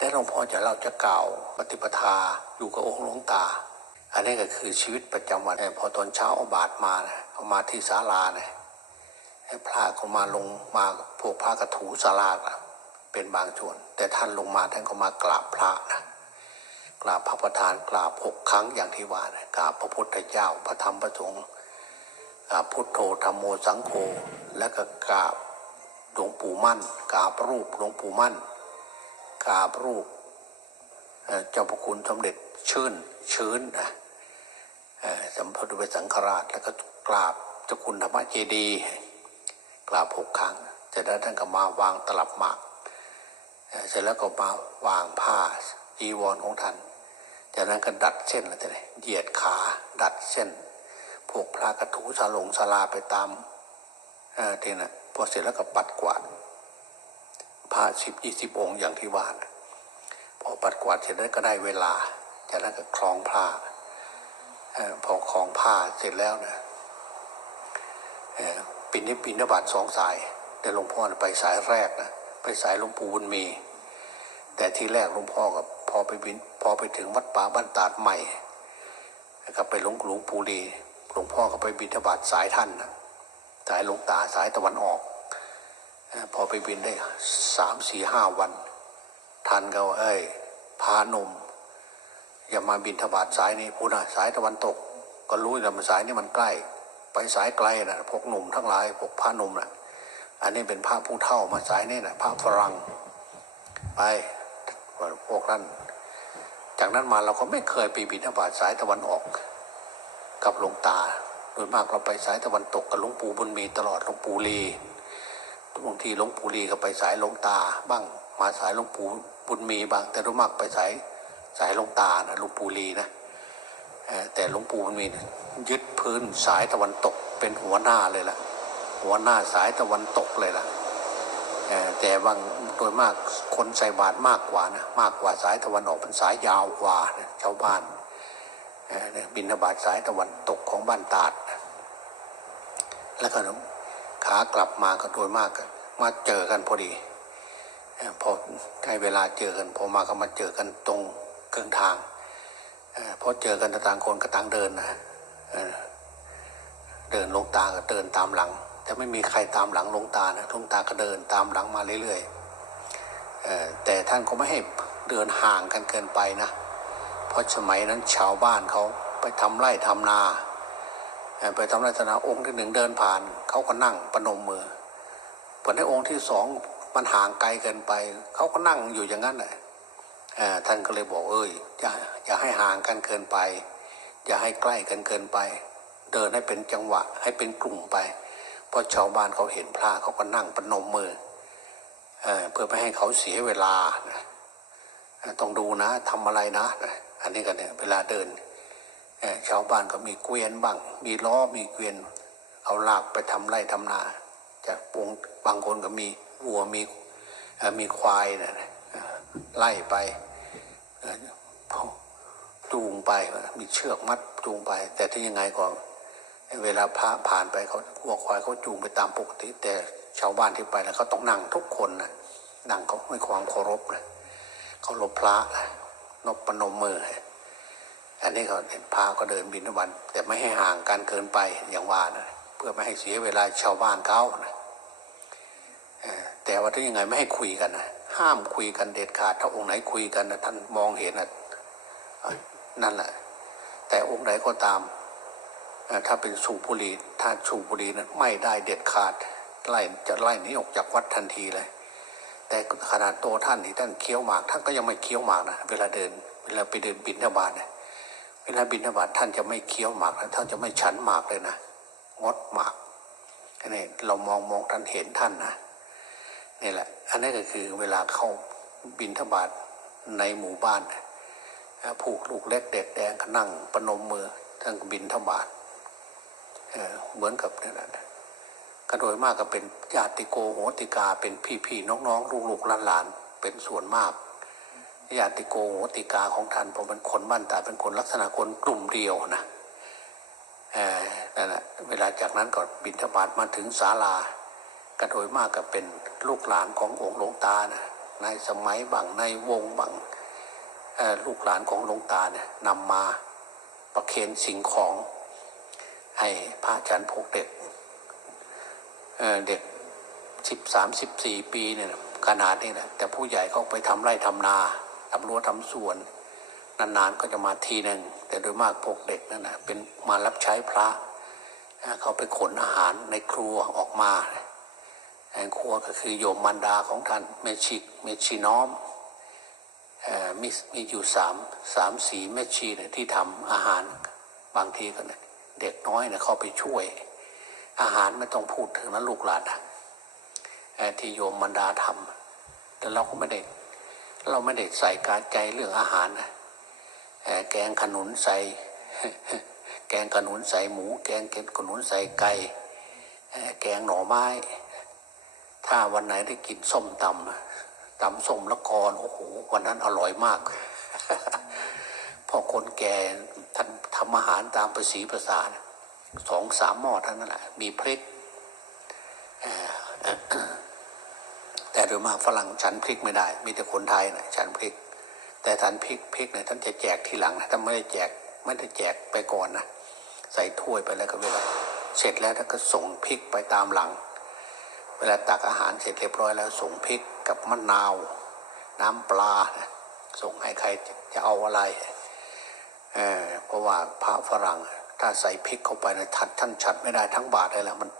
แต่หลวงพ่อจะเราจะกล่าวปฏิปทาอยู่กับองค์หลวงตา อันนี้ก็คือชีวิตประจำวันพอตอนเช้าเอาบาตรมานะเอามาที่ศาลาเนี่ยให้พระก็มาลงมาพวกพระกระถูศาลานะเป็นบางส่วน แต่ท่านลงมาท่านก็มากราบพระนะกราบพระประธานกราบหกครั้งอย่างที่ว่านะกราบพระพุทธเจ้าพระธรรมพระสงฆ์กราบพุทโธธรรมโมสังโฆแล้วก็กราบหลวงปู่มั่นกราบรูปหลวงปู่มั่น กราบรูปเจ้าพระคุณสมเด็จชื่นชื้นนะสัมพุทธเวสสังฆราช แล้วก็กราบเจ้าคุณธรรมเจดีย์กราบหกครั้งเสร็จแล้วท่านก็มาวางตลับหมากเสร็จแล้วก็มาวางผ้าจีวรของท่านจากนั้นก็ดัดเส้นแล้วแต่ไหนเหยียดขาดัดเส้น พวกพระกระถูสาลงสลาไปตามเอ่อที่นะพอเสร็จแล้วก็ปัดกวาด ผ้าสิบยี่สิบองค์อย่างที่ว่านะพอปัดกวาดเสร็จแล้วก็ได้เวลาจากนั้นก็คล้องผ้าพอคล้องผ้าเสร็จแล้วนะเอ่อปินนิปินบาตสองสายแต่หลวงพ่อนะไปสายแรกนะไปสายหลวงปู่บุญมี แต่ที่แรกหลวงพ่อกับพอไปบินพอไปถึงวัดป่าบ้านตาดใหม่ก็ไปหลวงหลวงปู่ดีหลวงพ่อก็ไปบิณฑบาตสายท่านนะสายหลวงตาสายตะวันออก พอไปบินได้สามสี่ห้าวันท่านก็ว่าเอ้ยพาหนุ่มอย่ามาบินทบาทสายนี้พูดนะสายตะวันตก ก็รู้แล้วมันสายนี้มันใกล้ ไปสายไกลนะพวกหนุ่มทั้งหลายพวกพระหนุ่มนะอันนี้เป็นพระผู้เฒ่ามาสายนี่นะพระฝรั่งไปพวกนั้นจากนั้นมาเราก็ไม่เคยไปบินทบาทสายตะวันออกกับหลวงตา โดยมากเราไปสายตะวันตกกับหลวงปู่บุญมีตลอดหลวงปู่ลี บางทีหลวงปู่ลีก็ไปสายหลวงตาบ้างมาสายหลวงปู่บุญมีบางแต่รู้มากไปสายสายหลวงตานะหลวงปู่ลีนะแต่หลวงปู่บุญมียึดพื้นสายตะวันตกเป็นหัวหน้าเลยล่ะหัวหน้าสายตะวันตกเลยล่ะเอ่อแต่บางโดยมากคนใส่บาตรมากกว่านะมากกว่าสายตะวันออกเป็นสายยาวกว่านะชาวบ้านบินบาตสายตะวันตกของบ้านตาด แล้วก็ ขากลับมาก็โดยมากก็มาเจอกันพอดีเอ่อพอได้เวลาเจอกันพอมาก็มาเจอกันตรงกึ่งทางพอเจอกันต่างคนก็ต่างเดินนะเดินลงตาก็เดินตามหลัง แต่ไม่มีใครตามหลังลงตานะลงตาก็เดินตามหลังมาเรื่อยๆแต่ท่านก็ไม่ให้เดินห่างกันเกินไปนะ เพราะสมัยนั้นชาวบ้านเขาไปทำไร่ทำนา ไปทำรัตนาองค์ที่หนึ่งเดินผ่าน เขาก็นั่งประนมมือผลในองค์ที่สองมันห่างไกลเกินไป เขาก็นั่งอยู่อย่างนั้นแหละท่านก็เลยบอกเอ้ยอย่าอย่าให้ห่างกันเกินไป อย่าให้ใกล้กันเกินไป เดินให้เป็นจังหวะให้เป็นกลุ่มไป เพราะชาวบ้านเขาเห็นพระเขาก็นั่งประนมมือเอเพื่อไม่ให้เขาเสียเวลา ต้องดูนะทำอะไรนะ อันนี้ก็เนี่ยเวลาเดิน ชาวบ้านก็มีเกวียนบ้าง มีล้อมีเกวียน เอาลากไปทำไร่ทำนา จากปงบางคนก็มีวัวมีมีควายนะนะเอ่อไล่ไปจูงไปมีเชือกมัดจูงไป แต่ที่ยังไงก็เวลาพระผ่านไปเขาวัวควายเขาจูงไปตามปกติ แต่ชาวบ้านที่ไปแล้วเขาต้องนั่งทุกคนนะนั่งเขาไม่ความเคารพนะเขารพพระนะนบประนมมือ อันนี้เขาพาก็เดินบินวัน แต่ไม่ให้ห่างกันเกินไปอย่างว่านะเพื่อไม่ให้เสียเวลาชาวบ้านเขานะแต่ว่าถ้ายังไงไม่ให้คุยกันนะห้ามคุยกันเด็ดขาดถ้าองค์ไหนคุยกันนะท่านมองเห็นนะนั่นแหละ แต่องค์ไหนก็ตาม ถ้าเป็นสูบบุหรี่ถ้าสูบบุหรี่นะไม่ได้เด็ดขาดไล่จะไล่นี้ออกจากวัดทันทีเลย แต่ขนาดตัวท่านที่ท่านเคี้ยวหมากท่านก็ยังไม่เคี้ยวหมากนะเวลาเดิน เวลาไปเดินบินทบาทเนี่ย ลาบิณฑบาตท่านจะไม่เคี้ยวหมากนะท่านจะไม่ฉันหมากเลยนะงดหมากนี่เรามองมองท่านเห็นท่านนะนี่แหละ อันนี้ก็คือเวลาเข้าบิณฑบาตในหมู่บ้านผูกลูกเล็กเด็กแดงก็นั่งประนมมือท่านบิณฑบาตเอ่อเหมือนกับนั่นนะก็โดยมากก็เป็นญาติโกโหติกาเป็นพี่ๆน้องๆลูกหลานเป็นส่วนมาก ญาติโกโหติกาของท่านผมเป็นคนบ้านตาเป็นคนลักษณะคนกลุ่มเดียวนะเออนั่นแหละเวลาจากนั้นก็บินทบาทมาถึงศาลาก็โดยมากก็เป็นลูกหลานขององค์หลวงตานะในสมัยบังในวงบังลูกหลานของหลวงตาเนี่ยนำมาประเคนสิ่งของให้พระอาจารย์พวกเด็กเเด็กสิบสามสิบสี่ปีเนี่ยขนาดนี้นะแต่ผู้ใหญ่เขาไปทำไร่ทำนา ทำรั้วทำสวน นานๆก็จะมาทีหนึ่งแต่โดยมากพวกเด็กนั่นนะเป็นมารับใช้พระเขาไปขนอาหารในครัวออกมาแห่งครัวก็คือโยมมันดาของท่านเมชิกเมชีน้อมมีมีอยู่สามสามสีแม่ชีเนี่ยที่ทำอาหารบางทีก็เนี่ยเด็กน้อยเนี่ยเขาไปช่วย อาหารไม่ต้องพูดถึงนะลูกหลานที่โยมมันดาทำแต่เราก็ไม่ได้ เราไม่ได้ใส่การใจเรื่องอาหารนะแกงขนุนใส่แกงขนุนใส่หมู แกงขนุนใส่ไก่แกงหน่อไม้ ถ้าวันไหนได้กินส้มตำตำส้มละกอนโอ้โหวันนั้นอร่อยมากพอคนแก่ท่านทำอาหารตามภาษีภาษาสองสามหม้อเท่านั้นแหละมีพริกเอ่อ แต่โดยมากฝรั่งฉันพริกไม่ได้ มีแต่คนไทยนะฉันพริก แต่ท่านพริกพริกเนี่ยท่านจะแจกทีหลังนะท่านไม่ได้แจกไม่ได้แจกไปก่อนนะใส่ถ้วยไปแล้วก็เวลาเสร็จแล้วท่านก็ส่งพริกไปตามหลัง เวลาตักอาหารเสร็จเรียบร้อยแล้วส่งพริกกับมะนาว น้ำปลานะส่งให้ใครจะจะเอาอะไรเออเพราะว่าพระฝรั่งถ้าใส่พริกเข้าไปนะท่านท่านฉัดไม่ได้ทั้งบาทเลยแหละมัน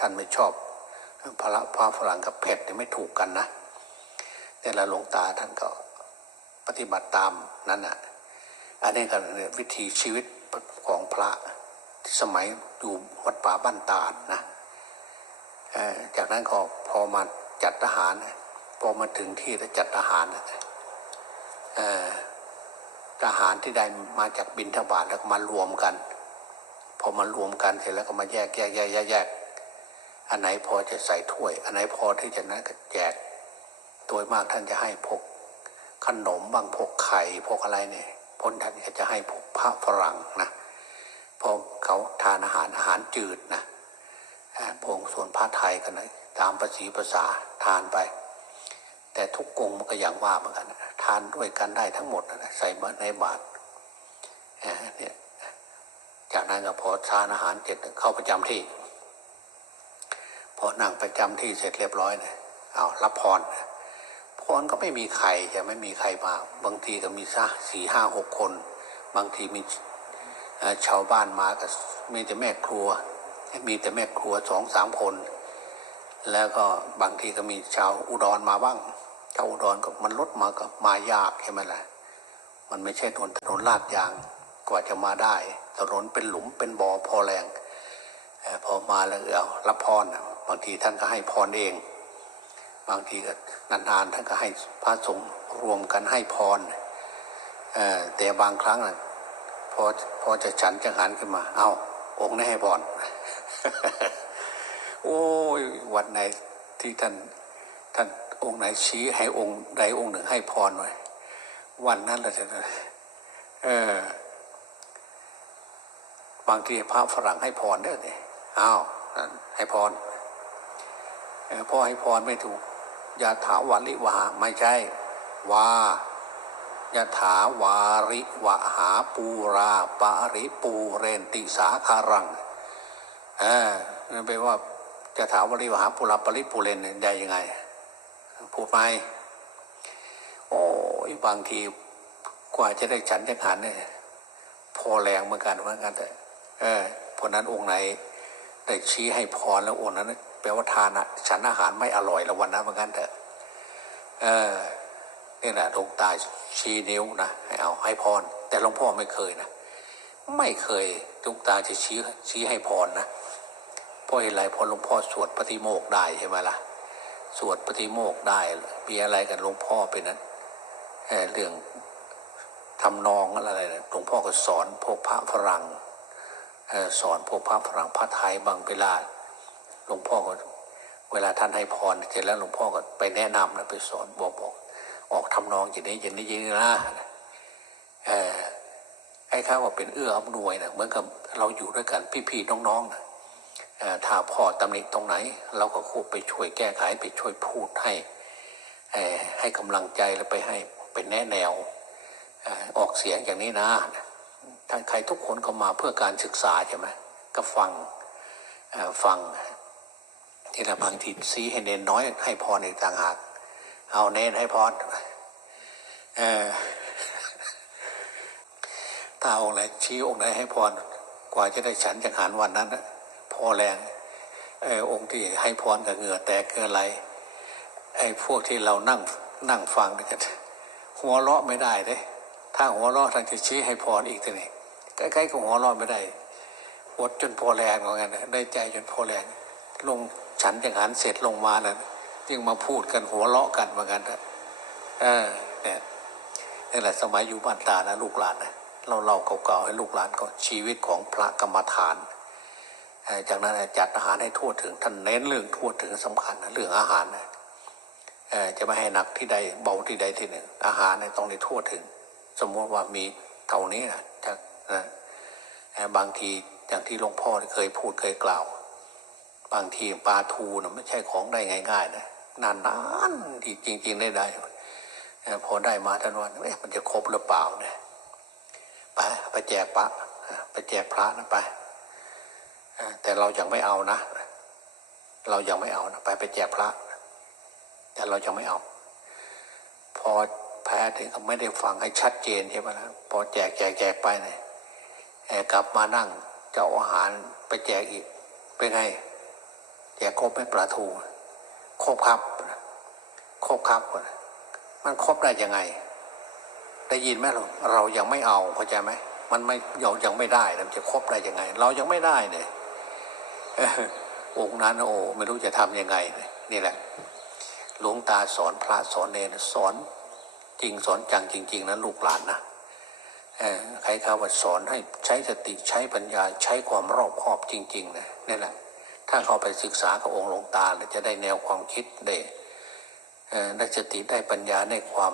ท่านไม่ชอบ พระพระฝรั่งกับเผ็ดเนี่ยไม่ถูกกันนะแต่ละหลวงตาท่านก็ปฏิบัติตามนั้นอะ อันนี้ก็วิธีชีวิตของพระที่สมัยอยู่วัดป่าบ้านตาดนะจากนั้นก็พอมาจัดทหาร พอมาถึงที่แล้วจัดทหารทหารที่ได้มาจากบินทบาทแล้วมารวมกัน พอมารวมกันเสร็จแล้วก็มาแยกแยกแยกแยก อันไหนพอจะใส่ถ้วย อันไหนพอที่จะนั้นแจกโดยมากท่านจะให้พกขนมบางพกไข่พกอะไรเนี่ยพ้นท่านก็จะให้พกพระฝรั่งนะเพราะเขาทานอาหารอาหารจืดนะพวกส่วนพระไทยกันนะตามภาษีภาษาทานไป แต่ทุกกงมันก็อย่างว่าเหมือนกันทานด้วยกันได้ทั้งหมดนะใส่มาในบาตรเนี่ยจากนั้นก็พอทานอาหารเสร็จเข้าประจำที่ พอนั่งประจำที่เสร็จเรียบร้อยเนี่ยเอารับพรพรก็ไม่มีใครจะไม่มีใครมาบางทีก็มีซะสี่ห้าหกคน บางทีมีชาวบ้านมาก็มีแต่แม่ครัว มีแต่แม่ครัวสองสามคน แล้วก็บางทีก็มีชาวอุดรมาบ้างชาวอุดรก็มันรถมาก็มายากใช่ไหมล่ะมันไม่ใช่ถนนถนนลาดยางกว่าจะมาได้ ถนนเป็นหลุมเป็นบ่อพอแรงพอมาแล้วเอารับพรนะ บางทีท่านก็ให้พรเอง บางทีก็นานๆท่านก็ให้พระสงฆ์รวมกันให้พรเอ่อแต่บางครั้งนะพอพอจะฉันจะหันขึ้นมา เอาองค์ไหนี้ให้พรโอ้ยวันไหนที่ท่านท่านองค์ไหนชี้ให้องค์ใดองค์หนึ่งให้พรไว้วันนั้นแหละท่านเออบางทีพระฝรั่งให้พรเด้อเนี่ยอ้าวให้พร พ่อให้พรไม่ถูกยาถาวาริวหาไม่ใช่ วายาถาวาริวหาปูราปาริปูเรนติสาคารังเออนั่นแปลว่าจะถาวาริวหาปุราปริปูเรนได้ยังไงพูดไหมโอ้ยบางทีกว่าจะได้ฉันจะขันเนี่ยพอแรงเหมือนกันเหมือนกันแต่เออพราะนั้นองค์ไหนได้ชี้ให้พรแล้วองค์นั้นแปลว่าทานอะฉันอาหารไม่อร่อยล้ววันนั้นเหมือนกันเถอะเออนี่แหละหลวงตาชี้นิ้วนะให้เอาให้พร แต่หลวงพ่อไม่เคยนะไม่เคยหลวงตาจะชี้ชี้ให้พรนะเพราะอะไรเพราะหลวงพ่อสวดปฏิโมกได้ใช่ไหมล่ะสวดปฏิโมกได้มีอะไรกันหลวงพ่อเป็นนั้นเเรื่องทำนองอะไรนะหลวงพ่อก็สอนพวกพระฝรั่งสอนพวกพระฝรั่งพระไทยบางเวลา หลวงพ่อก็เวลาท่านให้พรเสร็จแล้วหลวงพ่อก็ไปแนะนำนะไปสอนบอกบอกออกทำนองอย่างนี้อย่างนี้อย่างนี้นะเออไอ้ข้าว่าเป็นเอื้ออำนวยนะเหมือนกับเราอยู่ด้วยกันพี่ๆน้องๆนะเอ่อถ้าพ่อตำหนิตรงไหน เราก็ควบไปช่วยแก้ไขไปช่วยพูดให้ให้กำลังใจแล้วไปให้เป็นแนะแนวเอ่อออกเสียงอย่างนี้นะท่านใครทุกคนก็มาเพื่อการศึกษาใช่ไหมก็ฟังฟัง ที่ละบางทีซีให้เนนน้อยให้พรอีกต่างหาก เอาเนนให้พรเออถ้าองค์ไหนชี้องค์ไหนให้พรกว่าจะได้ฉันจังหารวันนั้นพอแรงเออองค์ที่ให้พรกับเหงื่อแตกเกินไรไอ้พวกที่เรานั่งนั่งฟังกันหัวเราะไม่ได้เด้ถ้าหัวเราะท่านจะชี้ให้พรอีกทีนี่ใกล้ๆกับหัวเราะไม่ได้อดจนพอแรงเหมือนกันได้ใจจนพอแรงลง ฉันจังหารเสร็จลงมาแล้วยังมาพูดกันหัวเราะกันเหมือนกันเออเนี่ยนี่แหละสมัยอยู่บ้านตานะลูกหลานนะเราเล่าเก่าๆให้ลูกหลานก็ชีวิตของพระกรรมฐาน จากนั้นจัดอาหารให้ทั่วถึงท่านเน้นเรื่องทั่วถึงสำคัญนะเรื่องอาหารนะเอ่อจะไม่ให้หนักที่ใดเบาที่ใดที่หนึ่ง อาหารเนี่ยต้องได้ทั่วถึง สมมติว่ามีเท่านี้นะจากนะบางทีอย่างที่หลวงพ่อเคยพูดเคยกล่าว บางทีปลาทูนะไม่ใช่ของได้ง่ายๆนะนานๆที่จริง ๆได้ได้พอได้มาท่านว่าเอ๊ะมันจะครบหรือเปล่าเนี่ยไปไปแจกพระไปแจกพระนะไปแต่เรายังไม่เอานะ เรายังไม่เอานะไปไปแจกพระ แต่เรายังไม่เอา พอแพ้ถึงไม่ได้ฟังให้ชัดเจนใช่ไหมล่ะพอแจกแจกแจกไปเนี่ยกลับมานั่งเจ้าอาหารไปแจกอีกเป็นไง แจกครบไหมปลาทูครบครับครบครับ มันครบได้ยังไง ได้ยินไหมเราเรายังไม่เอาเข้าใจไหมมันไม่เรายังไม่ได้มันจะครบได้ยังไง เรายังไม่ได้เนี่ยองค์นั้นโอ้ไม่รู้จะทำยังไงเนี่ยแหละ หลวงตาสอนพระสอนเนรสอนจริงสอนจังจริง ๆนะลูกหลานนะใครเขาว่าสอนให้ใช้สติใช้ปัญญาใช้ความรอบคอบจริง ๆนะนี่แหละ ถ้าเขาไปศึกษากับองค์หลวงตาแล้วจะได้แนวความคิดได้ได้สติได้ปัญญาได้ความ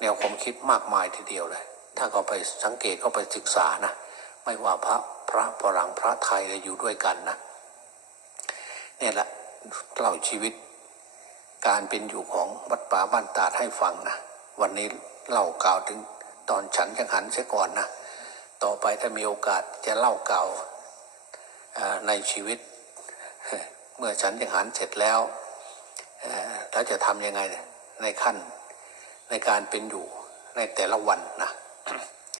แนวความคิดมากมายทีเดียวเลย ถ้าเขาไปสังเกตเขาไปศึกษานะ ไม่ว่าพระพระฝรั่งพระไทยอยู่ด้วยกันนะเนี่ยแหละเล่าชีวิตการเป็นอยู่ของวัดป่าบ้านตาดให้ฟังนะวันนี้เล่ากล่าวถึงตอนฉันจังหันเสียก่อนนะต่อไปถ้ามีโอกาสจะเล่ากล่าว ในชีวิต เมื่อฉันจังหันเสร็จแล้วแล้วจะทำยังไงในขั้นในการเป็นอยู่ในแต่ละวันนะ